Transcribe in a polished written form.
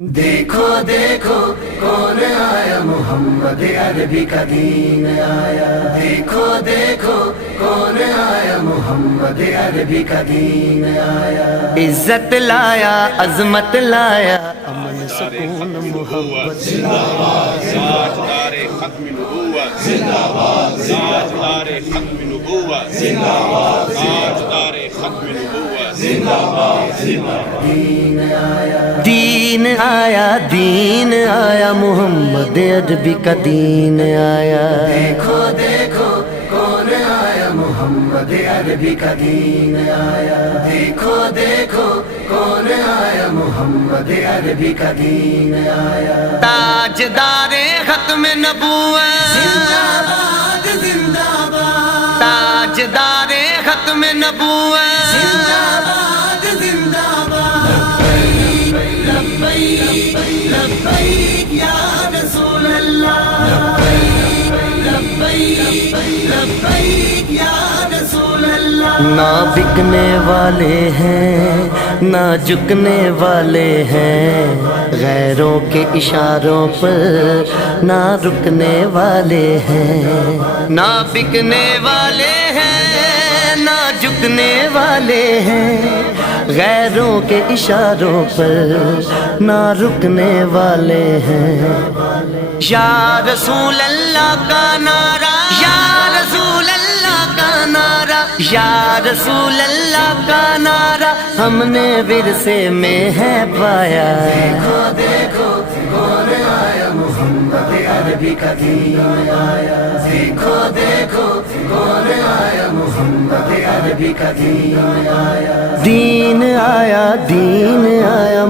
دیکھو دیکھو کون آیا، محمد عربی کا دین آیا۔ دیکھو دیکھو کون آیا، محمد عربی کا دین آیا۔ عزت لایا، عظمت لایا، امن سکون محبت زندہ باد تاجدار ختم نبوت، زندہ باد تاجدار ختم نبوت، زندہ باد تاجدار ختم نبوت، زندہ باد دین آیا، دین آیا، دین آیا، محمد عربی کا دین آیا۔ دیکھو دیکھو کون آیا، محمد عربی کا دین آیا۔ دیکھو دیکھو کون آیا، محمد عربی کا دین آیا۔ تاجدار ختم نبوت، زندہ باد زندہ باد، تاجدار ختم نبوت، زندہ باد زندہ باد۔ لبیک لبیک یا رسول اللہ، لبیک لبیک یا رسول اللہ۔ نہ بکنے والے ہیں نہ جھکنے والے ہیں، غیروں کے اشاروں پر نہ رکنے والے ہیں۔ نہ بکنے والے ہیں نہ جھکنے والے ہیں، غیروں کے اشاروں پر نہ رکنے والے ہیں۔ یا رسول اللہ کا نعرہ، یا رسول اللہ کا نعرہ، یا رسول اللہ کا نعرہ ہم نے ورثے میں ہے پایا۔ دیکھو دیکھو کون آیا، محمد عربی کا دین آیا۔ دیکھو دیکھو کون آیا، محمد عربی کا دین آیا۔ دین آیا، دین آیا۔